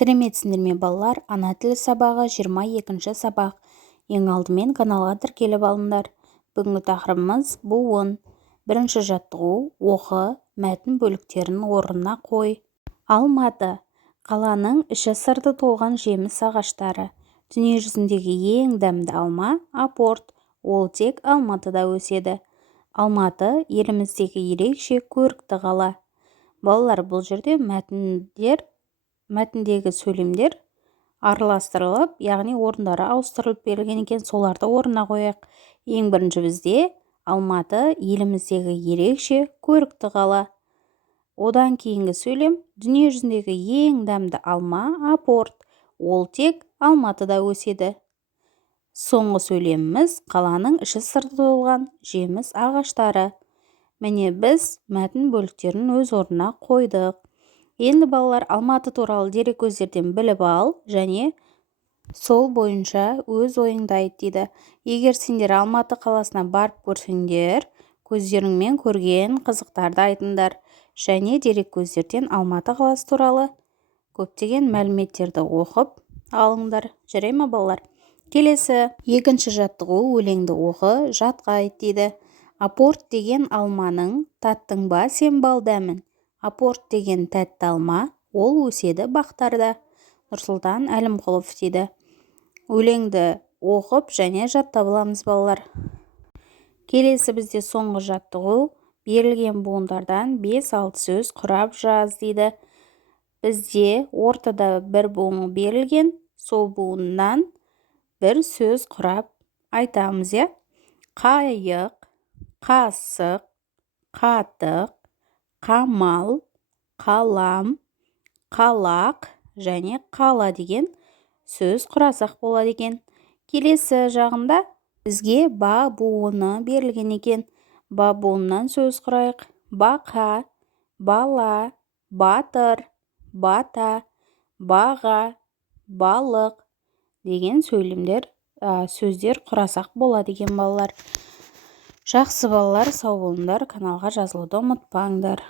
Сәлеметсіңдер ме балалар? Ана тілі сабағы 22-ші сабақ. Ең алдымен каналға тіркеліп алыңдар. Бүгінгі тақырыбымыз буын. Бірінші жаттығу, оқы, мәтін бөліктерін орнына қой. Алматы. Қаланың іші сырты толған жеміс ағаштары. Дүние жүзіндегі ең дәмді алма апорт. Ол тек Алматыда өседі. Алматы еліміздегі ерекше көрікті қала. Балалар, бұл жерде мәтіндегі сөйлемдер араластырылып, яғни орындары ауыстырылып берілген екен, соларды орнына қояйық. Ең бірінші бізде Алматы еліміздегі ерекше көрікті қала. Одан кейінгі сөйлем дүние жүзіндегі ең дәмді алма апорт. Ол тек Алматыда өседі. Соңғы сөйлеміміз қаланың іші сырты толған жеміс ағаштары. Міне біз мәтін бөліктерін өз орнына қойдық. Енді балалар, Алматы туралы дереккөздерден біліп ал және сол бойынша өз ойыңды айт дейді. Егер сендер Алматы қаласына барып көрсеңдер, көздеріңмен көрген қызықтарды айтыңдар және дереккөздерден Алматы қаласы туралы көптеген мәліметтерді оқып алыңдар. Жарай ма балалар? Келесі екінші жаттығу, өлеңді оқы, жатқа айт дейді. Апорт деген алманың таттың ба сен бал дәмін. Апорт деген тәтті алма, ол өседі бақтарда. Нұрсұлтан Әлімқұлов дейді. Өлеңді оқып және жаттап аламыз балалар. Келесі бізде соңғы жаттығу, берілген буындардан 5-6 сөз құрап жаз дейді. Бізде ортада бір буын берілген, сол буыннан бір сөз құрап айтамыз, я? Қайық, қасық, қатық, қамал, қалам, қалақ және қала деген сөз құрасақ болады екен. Келесі жағында бізге ба буыны берілген екен. Ба буынынан сөз құрайық. Бақа, бала, батыр, бата, баға, балық деген сөздер құрасақ болады екен балалар. Жақсы балалар, сау болыңдар, каналға жазылуды ұмытпаңдар.